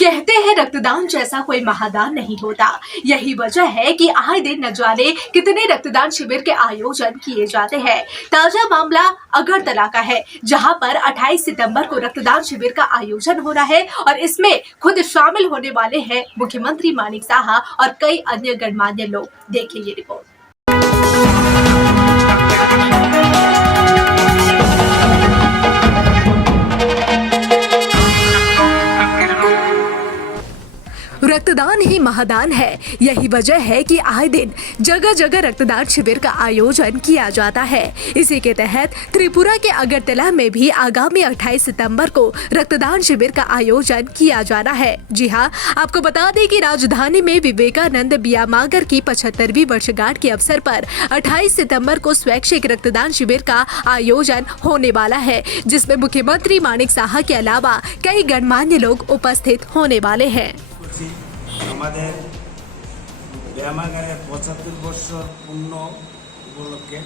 कहते हैं रक्तदान जैसा कोई महादान नहीं होता। यही वजह है कि आए दिन न जाने कितने रक्तदान शिविर के आयोजन किए जाते हैं। ताजा मामला अगरतला का है, जहां पर 28 सितंबर को रक्तदान शिविर का आयोजन हो रहा है और इसमें खुद शामिल होने वाले हैं मुख्यमंत्री मानिक साहा और कई अन्य गणमान्य लोग। देखिए ये रिपोर्ट। रक्तदान ही महादान है। यही वजह है कि आए दिन जगह जगह रक्तदान शिविर का आयोजन किया जाता है। इसी के तहत त्रिपुरा के अगरतला में भी आगामी 28 सितंबर को रक्तदान शिविर का आयोजन किया जाना है। जी हां, आपको बता दें कि राजधानी में विवेकानंद बियामागर की 75वीं वर्षगांठ के अवसर पर 28 सितंबर को स्वैच्छिक रक्तदान शिविर का आयोजन होने वाला है, जिसमें मुख्यमंत्री मानिक साहा के अलावा कई गणमान्य लोग उपस्थित होने वाले हैं। আমাদের ব্যায়ামাগারের 75 বছর পূর্ণ উপলক্ষে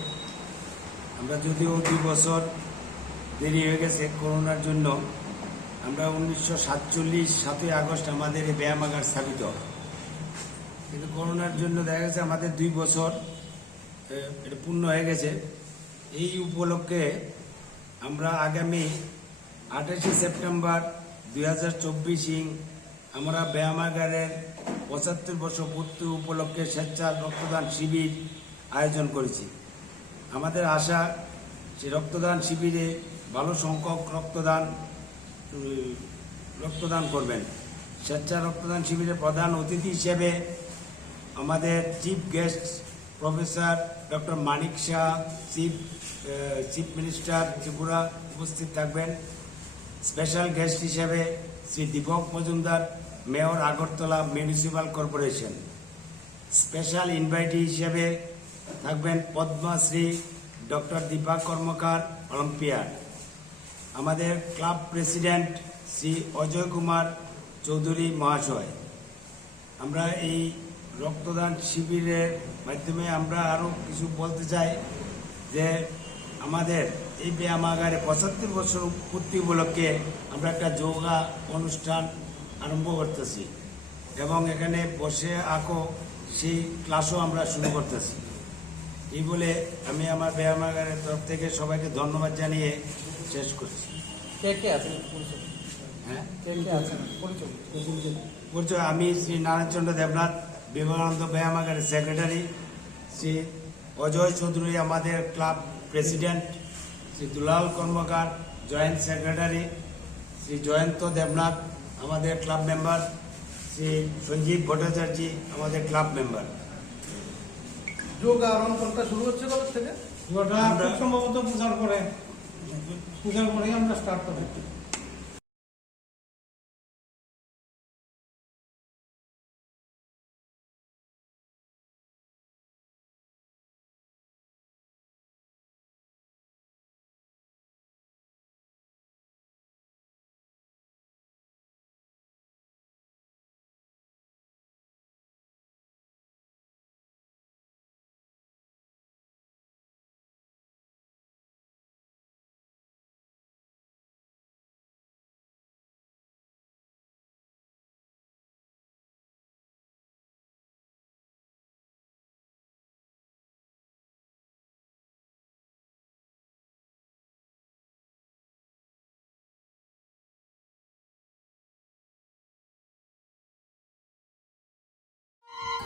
আমরা যদিও 2 বছর দেরি হয়ে গেছে করোনার জন্য, আমরা 1947 7ই আগস্ট আমাদের এই ব্যায়ামাগার স্থাপিত, কিন্তু করোনার জন্য দেখা গেছে আমাদের 2 বছর এটা পূর্ণ হয়ে গেছে। এই উপলক্ষে আমরা আগামী 28 সেপ্টেম্বর 2024 আমরা ব্যায়ামাগারের 75 বছর পূর্তি উপলক্ষে স্বেচ্ছা রক্তদান শিবির আয়োজন করেছি। আমাদের আশা যে রক্তদান শিবিরে ভালো সংখ্যক রক্তদান করবেন। স্বেচ্ছা রক্তদান শিবিরের প্রধান অতিথি হিসেবে আমাদের chief guest professor doctor Manik Saha, chief minister Tripura উপস্থিত থাকবেন। স্পেশাল গেস্ট হিসেবে Shri Dipak Majumdar, mayor Agartala municipal corporation. Special invitee হিসেবে থাকবেন পদ্মশ্রী ডক্টর দীপা কর্মকার, অলিম্পিয়াড। আমাদের ক্লাব প্রেসিডেন্ট শ্রী অজয় কুমার চৌধুরী মহাশয়। আমরা এই রক্তদান শিবিরের মাধ্যমে আমরা আরও কিছু বলতে চাই যে আমাদের এই ব্যায়ামাগারে 75 বছর পূর্তি উপলক্ষে আমরা একটা যোগা অনুষ্ঠান আরম্ভ করতেছি এবং এখানে বসে আঁকো সেই ক্লাসও আমরা শুরু করতেছি। এই বলে আমি আমার ব্যায়ামাগারের তরফ থেকে সবাইকে ধন্যবাদ জানিয়ে শেষ করছি। পরিচয়, আমি শ্রী নারায়ণচন্দ্র দেবনাথ, বিবেকানন্দ ব্যায়ামাগারের সেক্রেটারি। শ্রী অজয় চৌধুরী আমাদের ক্লাব প্রেসিডেন্ট। শ্রী দুলাল কর্মকার জয়েন্ট সেক্রেটারি। শ্রী জয়ন্ত দেবনাথ আমাদের ক্লাব মেম্বার। শ্রী সঞ্জীব ভট্টাচার্য আমাদের ক্লাব মেম্বার। যোগ আরম্ভ করতে শুরু হচ্ছে কবে থেকে? সম্ভবত পূজার পরে আমরা স্টার্ট করব।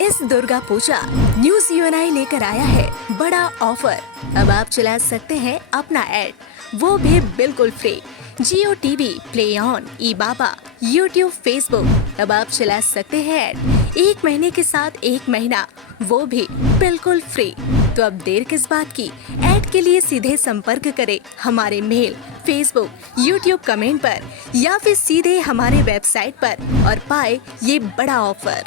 इस दुर्गा पूजा न्यूज यूएनआई लेकर आया है बड़ा ऑफर। अब आप चला सकते हैं अपना ऐड, वो भी बिल्कुल free. Jio TV, play on, E Baba, YouTube, Facebook. अब आप चला सकते हैं ऐड 1 महीने के साथ 1 महीना, वो भी बिल्कुल फ्री। तो अब देर किस बात की? ऐड के लिए सीधे संपर्क करें हमारे मेल, फेसबुक, यूट्यूब कमेंट पर या फिर सीधे हमारे वेबसाइट पर और पाए ये बड़ा ऑफर।